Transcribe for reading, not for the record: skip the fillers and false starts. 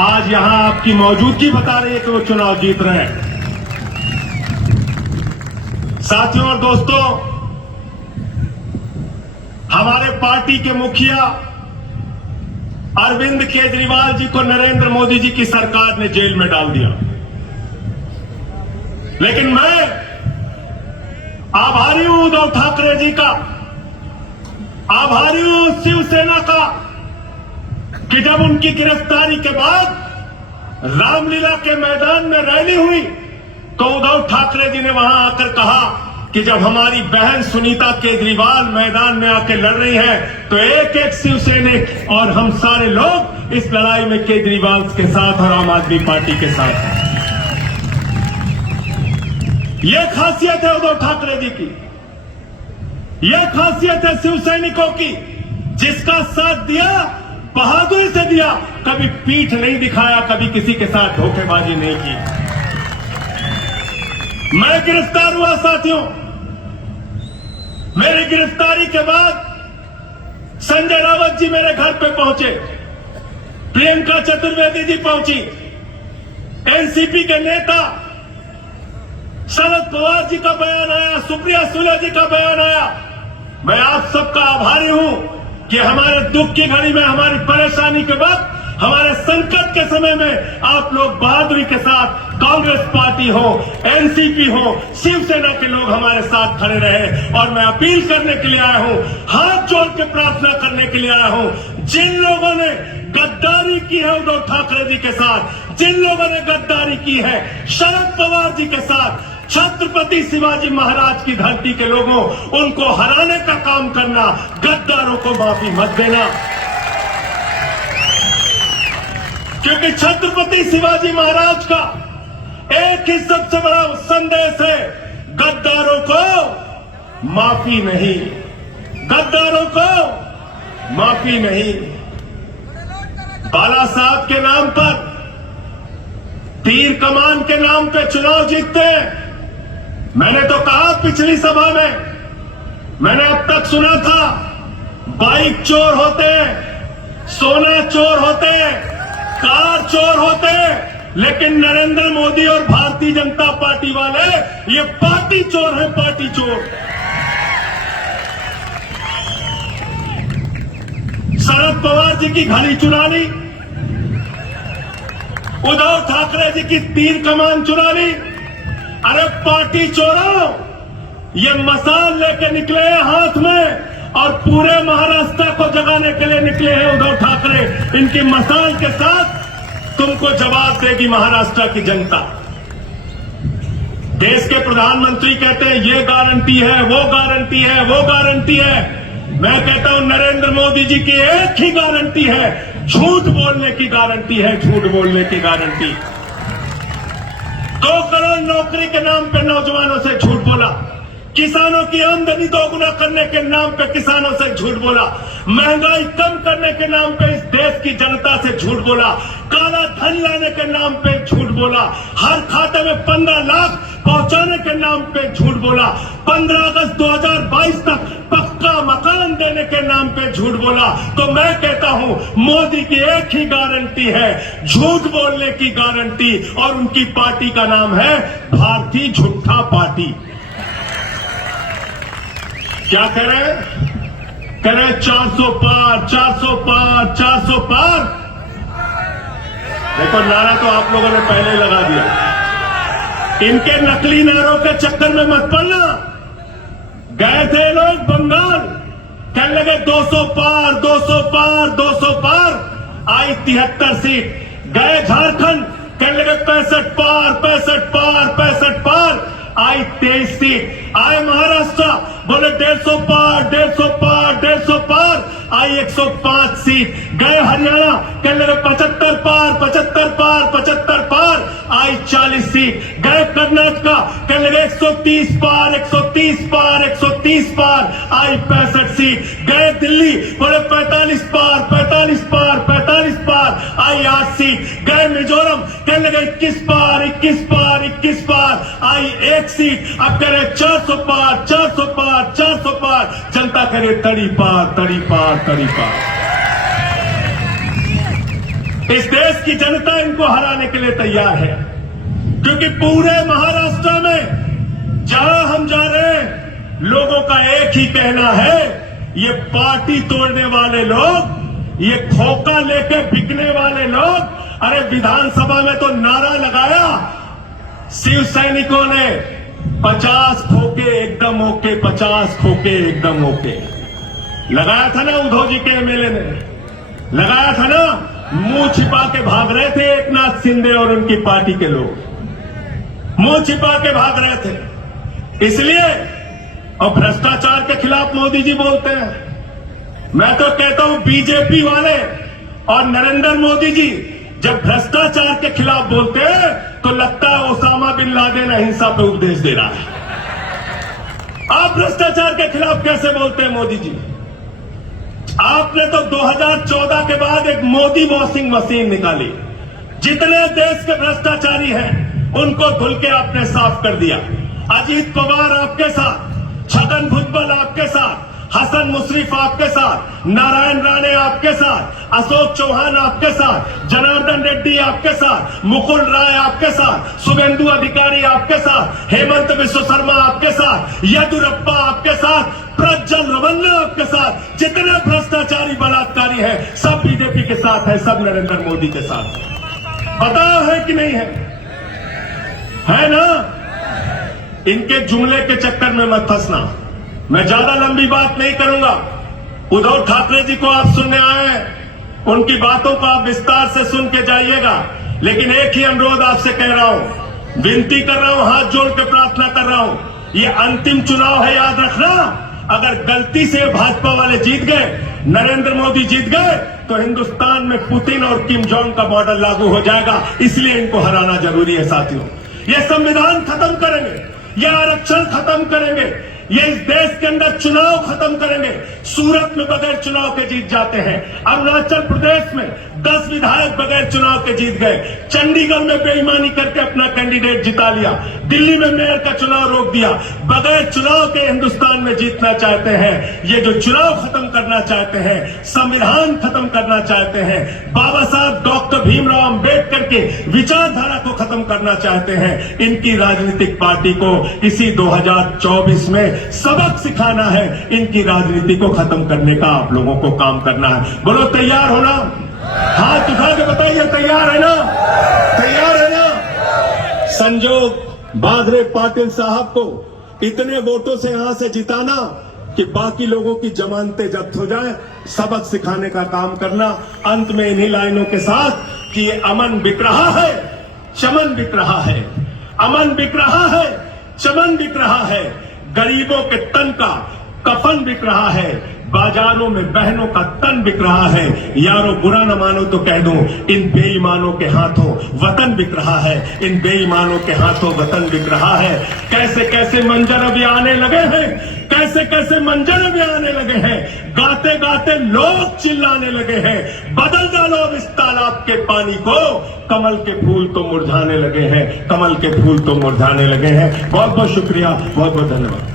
आज यहां आपकी मौजूदगी बता रही है कि वो चुनाव जीत रहे हैं। साथियों और दोस्तों, हमारे पार्टी के मुखिया अरविंद केजरीवाल जी को नरेंद्र मोदी जी की सरकार ने जेल में डाल दिया, लेकिन मैं आभारी हूं उद्धव ठाकरे जी का, आभारी हूं शिवसेना का कि जब उनकी गिरफ्तारी के बाद रामलीला के मैदान में रैली हुई तो उद्धव ठाकरे जी ने वहां आकर कहा कि जब हमारी बहन सुनीता केजरीवाल मैदान में आके लड़ रही है तो एक एक शिवसैनिक और हम सारे लोग इस लड़ाई में केजरीवाल के साथ और आम आदमी पार्टी के साथ हैं। यह खासियत है उद्धव ठाकरे जी की, यह खासियत है शिव सैनिकों की, जिसका साथ दिया बहादुरी से दिया, कभी पीठ नहीं दिखाया, कभी किसी के साथ धोखेबाजी नहीं की। मैं गिरफ्तार हुआ साथियों, मेरी गिरफ्तारी के बाद संजय रावत जी मेरे घर पे पहुंचे, प्रियंका चतुर्वेदी जी पहुंची, एनसीपी के नेता शरद पवार जी का बयान आया, सुप्रिया सुले जी का बयान आया। मैं आप सबका आभारी हूं कि हमारे दुख की घड़ी में, हमारी परेशानी के वक्त, हमारे संकट के समय में आप लोग बहादुरी के साथ, कांग्रेस पार्टी हो, एनसीपी हो, शिवसेना के लोग हमारे साथ खड़े रहे। और मैं अपील करने के लिए आया हूं, हाथ जोड़ के प्रार्थना करने के लिए आया हूं, जिन लोगों ने गद्दारी की है उद्धव ठाकरे जी के साथ, जिन लोगों ने गद्दारी की है शरद पवार जी के साथ, छत्रपति शिवाजी महाराज की धरती के लोगों, उनको हराने का काम करना, गद्दारों को माफी मत देना, क्योंकि छत्रपति शिवाजी महाराज का एक ही सबसे बड़ा संदेश है, गद्दारों को माफी नहीं, गद्दारों को माफी नहीं। बाला साहब के नाम पर, तीर कमान के नाम पे चुनाव जीतते हैं। मैंने तो कहा पिछली सभा में, मैंने अब तक सुना था बाइक चोर होते हैं, सोना चोर होते हैं, कार चोर होते हैं, लेकिन नरेंद्र मोदी और भारतीय जनता पार्टी वाले ये पार्टी चोर है, पार्टी चोर। शरद पवार जी की घड़ी चुरा ली, उद्धव ठाकरे जी की तीर कमान चुरा ली। अरे पार्टी चोरों, ये मसाल लेके निकले हैं हाथ में और पूरे महाराष्ट्र को जगाने के लिए निकले हैं उद्धव ठाकरे। इनकी मसाल के साथ तुमको जवाब देगी महाराष्ट्र की जनता। देश के प्रधानमंत्री कहते हैं ये गारंटी है, वो गारंटी है, वो गारंटी है। मैं कहता हूं नरेंद्र मोदी जी की एक ही गारंटी है, झूठ बोलने की गारंटी है, झूठ बोलने की गारंटी। 2 करोड़ नौकरी के नाम पे नौजवानों से झूठ बोला, किसानों की आमदनी दोगुना करने के नाम पे किसानों से झूठ बोला, महंगाई कम करने के नाम पे इस देश की जनता से झूठ बोला, काला धन लाने के नाम पे झूठ बोला, हर खाते में 15 लाख पहुंचाने के नाम पे झूठ बोला, 15 अगस्त 2022 तक पक्का मकान देने के नाम पे झूठ बोला। तो मैं कहता हूं मोदी की एक ही गारंटी है, झूठ बोलने की गारंटी, और उनकी पार्टी का नाम है भारतीय झूठा पार्टी। क्या कह रहे हैं? कह रहे 400 पार, 400 पार, 400 पार। देखो नारा तो आप लोगों ने पहले ही लगा दिया, इनके नकली नारों के चक्कर में मत पड़ना। गए थे लोग बंगाल, कहने लगे 200 पार, 200 पार, 200 पार, आई 73 सीट। गए झारखंड, कहने लगे 65 पार, 65 पार, 65 पार, आई 23 सीट। आए महाराष्ट्र, बोले 150 पार, 150 पार, 150 पार, आई 105 सीट। गए हरियाणा, कहने लगे 75 पार, 75 पार, 75 पार, आई 40 सीट। गए कर्नाटका, कहने लगे 130 पार, 130 पार, 130 पार, आई 65 सीट। गए दिल्ली, बोले 45 पार, 45 पार, 45 पार, आई 8 सीट। गए मिजोरम, कहने लगे 21 पार, 21 पार, 21 पार, आई 1 सीट। अब कह रहे 400 पार, 400 पार, 400 पार, जनता कह रही तड़ी पार, तड़ी पार, तड़ी पार। इस देश की जनता इनको हराने के लिए तैयार है, क्योंकि पूरे महाराष्ट्र में जहां हम जा रहे हैं, लोगों का एक ही कहना है, ये पार्टी तोड़ने वाले लोग, ये खोखा लेके बिकने वाले लोग, अरे विधानसभा में तो नारा लगाया शिव सैनिकों ने, 50 खोके एकदम ओके, 50 खोके एकदम ओके। लगाया था ना उद्धव जी के एमएलए ने, लगाया था ना, मुंह छिपा के भाग रहे थे एकनाथ शिंदे और उनकी पार्टी के लोग, मुंह छिपा के भाग रहे थे। इसलिए और भ्रष्टाचार के खिलाफ मोदी जी बोलते हैं। मैं तो कहता हूं बीजेपी वाले और नरेंद्र मोदी जी जब भ्रष्टाचार के खिलाफ बोलते हैं तो लगता है ओसामा बिन लादेन अहिंसा पे उपदेश दे रहा है। आप भ्रष्टाचार के खिलाफ कैसे बोलते हैं मोदी जी? आपने तो 2014 के बाद एक मोदी वॉशिंग मशीन निकाली, जितने देश के भ्रष्टाचारी हैं उनको धुल के आपने साफ कर दिया। अजीत पवार आपके साथ, छगन भुजबल आपके साथ, हसन मुशर्रफ आपके साथ, नारायण राणे आपके साथ, अशोक चौहान आपके साथ, जनार्दन रेड्डी आपके साथ, मुकुल राय आपके साथ, शुभेंदु अधिकारी आपके साथ, हेमंत बिश्व शर्मा आपके साथ, येदियुरप्पा आपके साथ, प्रज्वल रवन्ना आपके साथ। जितने भ्रष्टाचारी बलात्कारी हैं सब बीजेपी के साथ है, सब नरेंद्र मोदी के साथ। पता है कि नहीं है ना? इनके जुमले के चक्कर में मत फंसना। मैं ज्यादा लंबी बात नहीं करूंगा। उद्धव ठाकरे जी को आप सुनने आए हैं, उनकी बातों को आप विस्तार से सुन के जाइएगा, लेकिन एक ही अनुरोध आपसे कह रहा हूं, विनती कर रहा हूं, हाथ जोड़ के प्रार्थना कर रहा हूं, ये अंतिम चुनाव है, याद रखना। अगर गलती से भाजपा वाले जीत गए, नरेंद्र मोदी जीत गए, तो हिंदुस्तान में पुतिन और किम जोंग का मॉडल लागू हो जाएगा। इसलिए इनको हराना जरूरी है साथियों। ये संविधान खत्म करेंगे, ये आरक्षण खत्म करेंगे, ये इस देश के अंदर चुनाव खत्म करेंगे। सूरत में बगैर चुनाव के जीत जाते हैं, अरुणाचल प्रदेश में 10 विधायक बगैर चुनाव के जीत गए, चंडीगढ़ में बेईमानी करके अपना कैंडिडेट जिता लिया, दिल्ली में मेयर का चुनाव रोक दिया। बगैर चुनाव के हिंदुस्तान में जीतना चाहते हैं। ये जो चुनाव खत्म करना चाहते हैं, संविधान खत्म करना चाहते हैं, बाबा साहब डॉक्टर भीमराव अंबेडकर के विचारधारा को खत्म करना चाहते हैं, इनकी राजनीतिक पार्टी को इसी 2024 में सबक सिखाना है। इनकी राजनीति को खत्म करने का आप लोगों को काम करना है। बोलो तैयार हो ना? हाथ उठा के बताइए, तैयार है ना? तैयार है ना? संजोग बादरे पाटिल साहब को इतने वोटों से यहां से जिताना कि बाकी लोगों की जमानतें जब्त हो जाए, सबक सिखाने का काम करना। अंत में इन्हीं लाइनों के साथ कि ये अमन बिक रहा है, चमन बिक रहा है, अमन बिक रहा है, चमन बिक रहा है, गरीबों के तन का कफन बिक रहा है, बाजारों में बहनों का तन बिक रहा है। यारो बुरा न मानो तो कह दो, इन बेईमानों के हाथों वतन बिक रहा है, इन बेईमानों के हाथों वतन बिक रहा है। कैसे कैसे मंजर अभी आने लगे हैं, कैसे कैसे मंजर अभी आने लगे हैं, गाते गाते लोग चिल्लाने लगे हैं, बदल डालो अब इस तालाब के पानी को, कमल के फूल तो मुरझाने लगे हैं, कमल के फूल तो मुरझाने लगे हैं। बहुत बहुत शुक्रिया, बहुत बहुत धन्यवाद।